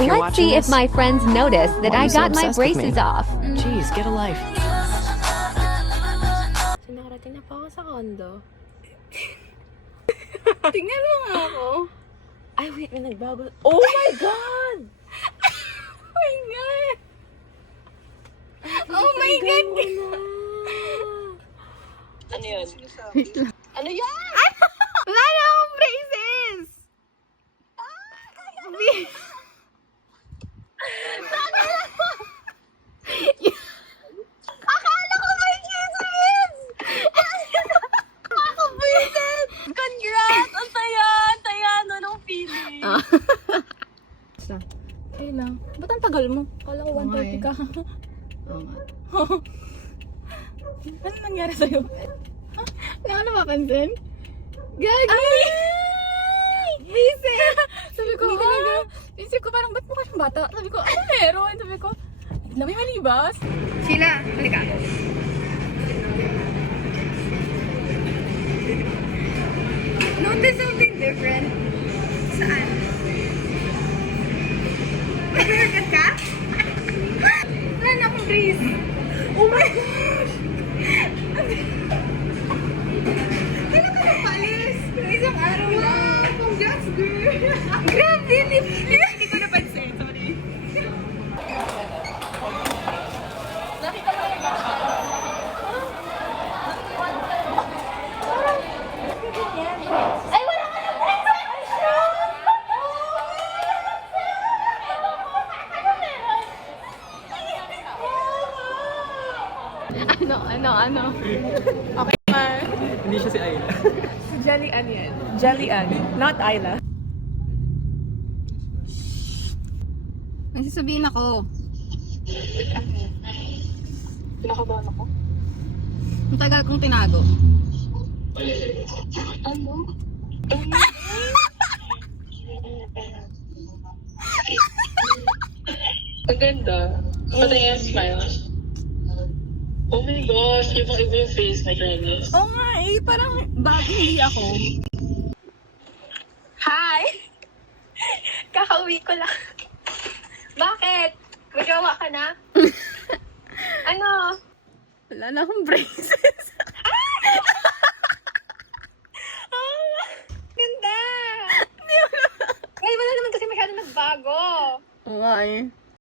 Let's see if my friends notice that I got my braces off. Jeez, get a life. So, nakarating na po ako sa condo. Tingnan mo nga ako. Ay, wait, may nagbago. Oh my God! Oh my God! Oh my God! Ano yun? Ano yan? Wala na akong braces! Akala ko may chismis! Ako braces! Congrats! Ang saya no nung feeling. Ayun lang. Ba't ang tagal mo? Kala ko 1:30 ka. Oo nga. Ano nangyari sa'yo? Ha? Wala ka na mapansin? Gagi! Braces! Sabi ko, isip ko parang, ba't mukha siyang bata? Sabi ko, ano meron? Sabi ko, may malibas? Sheila, halika. Notice something different? Saan? Nag-haircut ka? Wala na akong brace. Oh my gosh! Kailan ka nagpalis? Isang araw lang. Congrats, girl! Grabe! Hindi ko napansin. Sorry. Nakita mo yung ay, wala ka na braces! Ano? Okay, Mar. Hindi siya si Ayla. Jelly Ann yan. Jelly Ann, not Ayla. May sasabihin ako. Pinakabahan ako. Ang tagal kong tinago. Ano? Ang ganda. Pati yung smile. Oh my gosh, ibang-iba yung face na Granny. Oo nga eh, parang bagay ako. Hi! Kakauwi ko lang. Bakit? May jowa ka na? Ano? Wala na akong braces. Ganda! Ngayon wala naman kasi masyado nagbago. Oo nga eh.